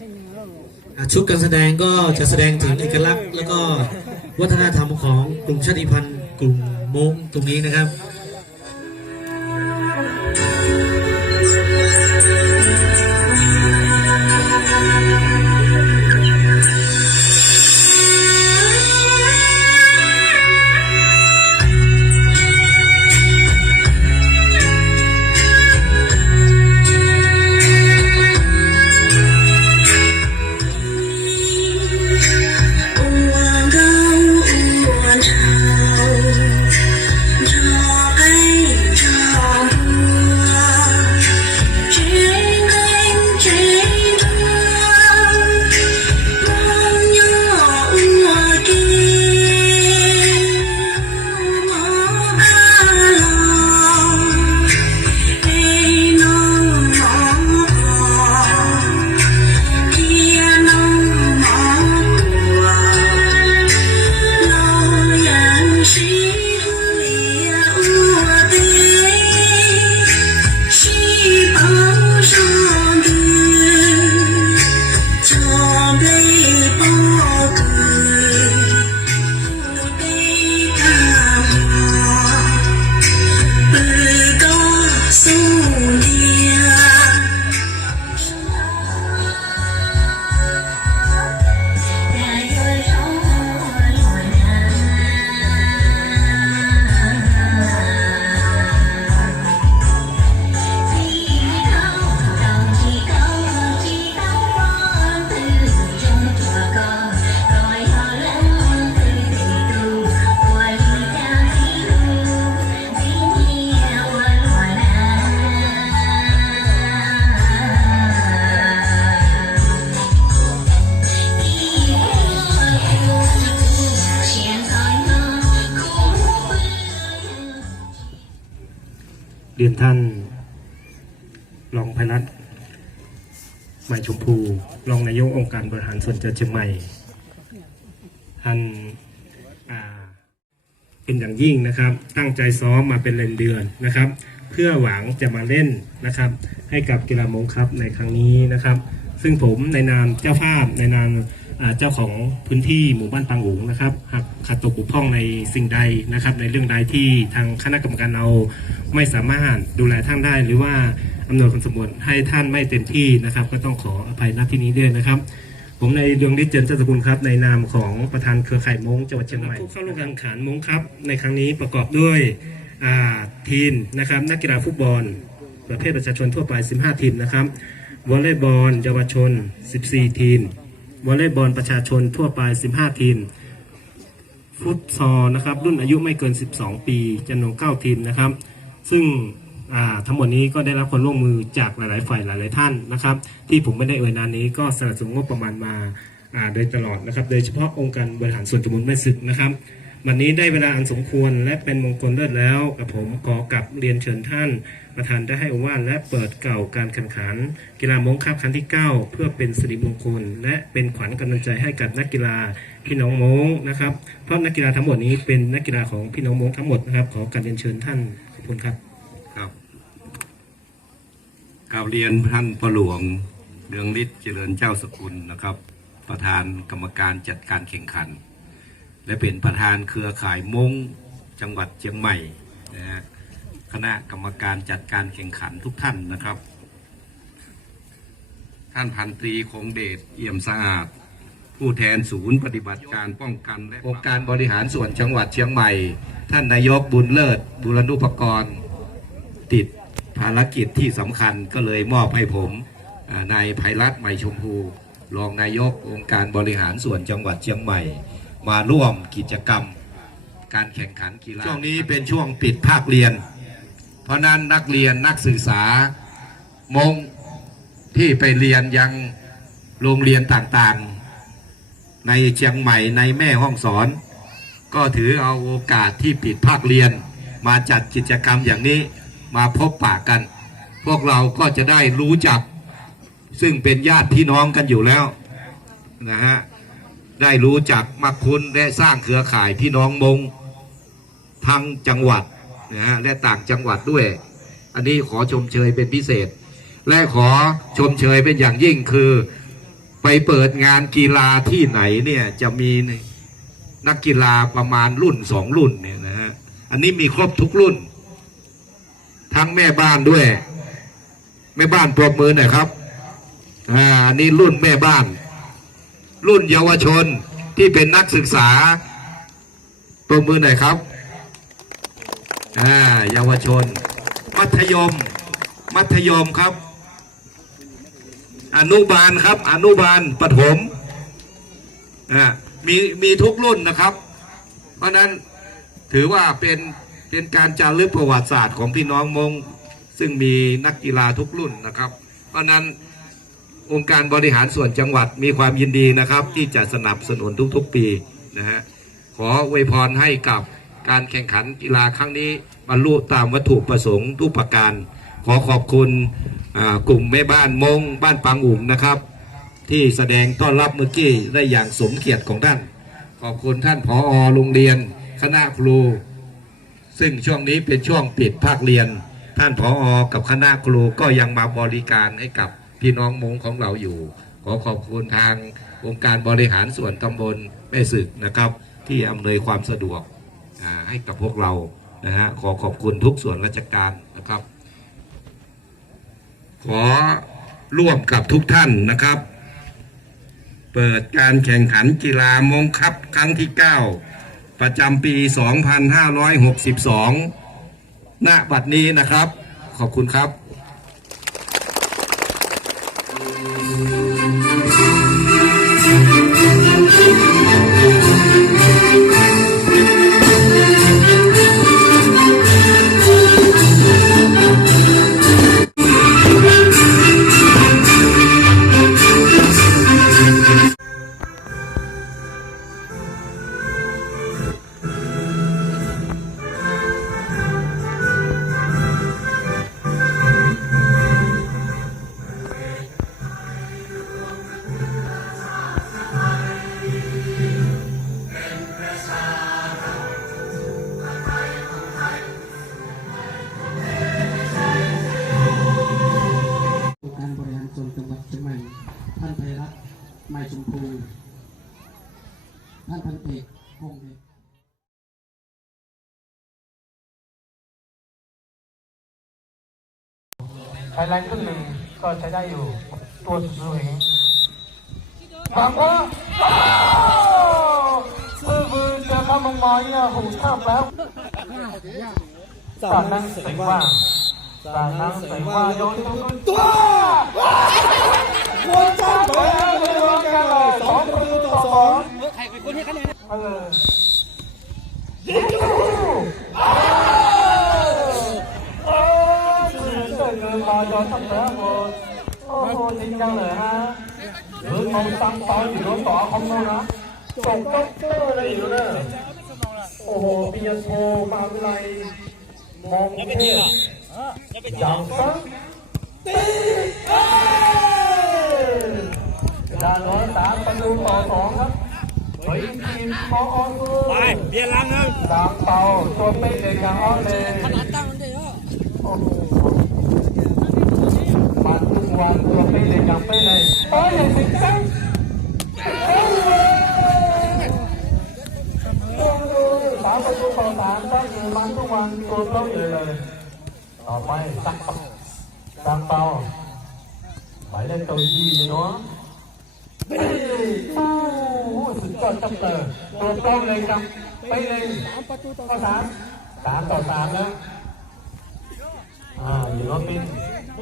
ชุดการแสดงก็จะแสดงถึงเอกลักษณ์แล้วก็วัฒนธรรมของกลุ่มชาติพันธุ์กลุ่มม้งตรงนี้นะครับเรียนท่านรองไพรัตน์ใหม่ชมพูรองนายกองค์การบริหารส่วนจังหวัดเชียงใหม่ท่านเป็นอย่างยิ่งนะครับตั้งใจซ้อมมาเป็นเดือนนะครับเพื่อหวังจะมาเล่นนะครับให้กับกีฬามงครับในครั้งนี้นะครับซึ่งผมในนามเจ้าภาพในนามเจ้าของพื้นที่หมู่บ้านปางหงนะครับหากขาดตกบกพร่องในสิ่งใดนะครับในเรื่องใดที่ทางคณะกรรมการเราไม่สามารถดูแลท่านได้หรือว่าอำนวยความสะดวกให้ท่านไม่เต็มที่นะครับก็ต้องขออภัยณที่นี้ด้วยนะครับผมในดวงฤทธิ์เจริญสกุลครับในนามของประธานเครือข่ายม้งจังหวัดเชียงใหม่ผู้เข้าร่วมการแข่งขันม้งครับในครั้งนี้ประกอบด้วยทีมนะครับนักกีฬาฟุตบอลประเภทประชาชนทั่วไป15ทีมนะครับวอลเลย์บอลเยาวชน14ทีมวอลเลย์บอลประชาชนทั่วไป15ทีมฟุตซอลนะครับรุ่นอายุไม่เกิน12ปีจำนวน9ทีมนะครับซึ่งทั้งหมดนี้ก็ได้รับความร่วมมือจากหลายๆฝ่ายหลายๆท่านนะครับที่ผมไม่ได้เอ่ยนามนี้ก็สนับสนุนงบประมาณมาโดยตลอดนะครับโดยเฉพาะองค์การบริหารส่วนตำบลแม่สึกนะครับวันนี้ได้เวลาอันสมควรและเป็นมงคลเลิศแล้วกับผมขอกลับเรียนเชิญท่านประธานได้ให้โอวาทและเปิดเก่าการแข่งขันกีฬามงครับครั้งที่9เพื่อเป็นสิริมงคลและเป็นขวัญกำลังใจให้กับนักกีฬาพี่น้องมงนะครับเพราะนักกีฬาทั้งหมดนี้เป็นนักกีฬาของพี่น้องมงทั้งหมดนะครับขอการเรียนเชิญท่านขอบคุณครับครับกราบเรียนท่านพ่อหลวงเรืองฤทธิ์เจริญเจ้าสกุลนะครับประธานกรรมการจัดการแข่งขันและเป็นประธานเครือข่ายม้งจังหวัดเชียงใหม่นะฮะคณะกรรมการจัดการแข่งขันทุกท่านนะครับท่านพันตรีคงเดชเอี่ยมสะอาดผู้แทนศูนย์ปฏิบัติการป้องกันและองค์การบริหารส่วนจังหวัดเชียงใหม่ท่านนายกบุญเลิศบุรณุปกรณ์ติดภารกิจที่สำคัญก็เลยมอบให้ผมนายไพรัตน์ใหม่ชมพูรองนายกองค์การบริหารส่วนจังหวัดเชียงใหม่มาร่วมกิจกรรมการแข่งขันกีฬาช่วงนี้เป็นช่วงปิดภาคเรียนเพราะนั้นนักเรียนนักศึกษามงที่ไปเรียนยังโรงเรียนต่างๆในเชียงใหม่ในแม่ฮ่องสอนก็ถือเอาโอกาสที่ปิดภาคเรียนมาจัดกิจกรรมอย่างนี้มาพบปะกันพวกเราก็จะได้รู้จักซึ่งเป็นญาติพี่น้องกันอยู่แล้วนะฮะได้รู้จักมักคุ้นและสร้างเครือข่ายพี่น้องมงทั้งจังหวัดนะฮะและต่างจังหวัดด้วยอันนี้ขอชมเชยเป็นพิเศษและขอชมเชยเป็นอย่างยิ่งคือ ไปเปิดงานกีฬาที่ไหนเนี่ยจะมีนักกีฬาประมาณรุ่น2 รุ่นเนี่ยนะฮะอันนี้มีครบทุกรุ่นทั้งแม่บ้านด้วยแม่บ้านปรบมือหน่อยครับอันนี้รุ่นแม่บ้านรุ่นเยาวชนที่เป็นนักศึกษาปรบมือหน่อยครับเยาวชนมัธยมครับอนุบาลครับอนุบาลประถมมีทุกรุ่นนะครับเพราะนั้นถือว่าเป็นการจารึกประวัติศาสตร์ของพี่น้องมงซึ่งมีนักกีฬาทุกรุ่นนะครับเพราะนั้นองค์การบริหารส่วนจังหวัดมีความยินดีนะครับที่จะสนับสนุนทุกๆปีนะฮะขออวยพรให้กับการแข่งขันกีฬาครั้งนี้บรรลุตามวัตถุประสงค์ทุกประการขอขอบคุณกลุ่มแม่บ้านมงบ้านปางอุ่มนะครับที่แสดงต้อนรับเมื่อกี้ได้อย่างสมเกียรติของท่านขอบคุณท่านผอ.โรงเรียนคณะครูซึ่งช่วงนี้เป็นช่วงปิดภาคเรียนท่านผอ.กับคณะครูก็ยังมาบริการให้กับพี่น้องมงของเราอยู่ขอขอบคุณทางองค์การบริหารส่วนตำบลแม่สึกนะครับที่อำนวยความสะดวกให้กับพวกเรานะฮะขอขอบคุณทุกส่วนราชการนะครับขอร่วมกับทุกท่านนะครับเปิดการแข่งขันกีฬามงคัพครั้งที่9ประจำปี 2562 ณ บัดนี้นะครับขอบคุณครับการบริหารส่วนจังหวัดเชียงใหม่ท่านไพรัตน์ไมชมพูท่านพันเอกพงษ์เดชใช้แรงครึ่งหนึ่งก็ใช้ได้อยู่ตัวสูงบางว่าคือเจอข้ามงมอยเนี่ยหูข้ามแล้วจากนั้นเสียงว่าโยนตัวหัวใจไปเลยกันเลย2-2ใครเป็นคนให้คะแนนยิงดูมาย้อนตั้งแต่โอ้โหจริงจังเลยฮะหรือมองตั้งตอนอยู่ต่อของเรานะส่งด็อกเตอร์อะไรอยู่เนี่ยโอ้โหปริญญาโทมหาวิทยาลัยมองเทพอย่างสักตีด้านโน้น3-2ครับเฮ้ยทีมพอไปเปลี่ยนลังนึงสามเป่าตัวเป๊ะเลยอย่างอ้อเลยขนาดตั้งมันเลยโอ้โหมาทุกวันตัวเป๊ะเลยอย่างเป๊ะเลยอย่างสิบจัง3-3ก็คือมันทุกวันตัวเป๊ะเลยต่อไปสักเป่าหมายเลขตัว20เนาะสุดยอดจังเลยตัวเป๊ะเลยครับไปเลย3-3แล้วอยู่รถบิน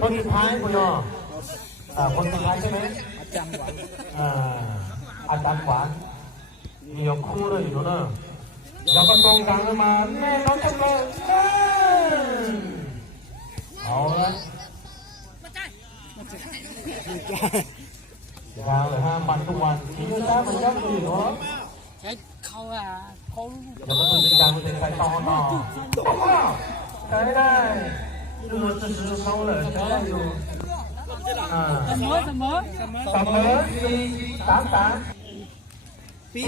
คนสุดท้ายคุณเนาะคนสุดท้ายใช่ไหมอาจารย์หวานมียกคู่ด้วยอยู่เนาะแล้วก็ตรงกลางมาแน่นอนจังเลยเอาละยาวเลยมันทุกวันทีนี้จ้ามันยักษ์อยู่เนาะใช้เขาเดี๋ยวมันเป็นการมันเป็นใครต่อเนาะใช้ได้ดูจะซื้อเขาเลยใช้ได้อยู่เสมอ3-3ปี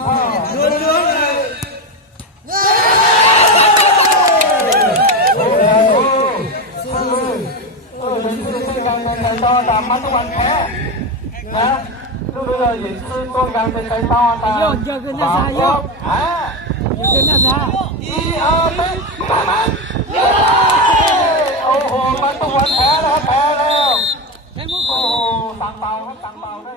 พ่อเดือดเลยโอ้โหเป็นผู้เล่นการแข่งขันต่อตามมาตะวันแพ้ นะ这个也是做干的在到的。要跟那啥要，哎，要跟那啥。1、2、3，慢慢。โอ้โหประตูแพ้แล้วโอ้โหสั่งเบาครับสั่งเบาได้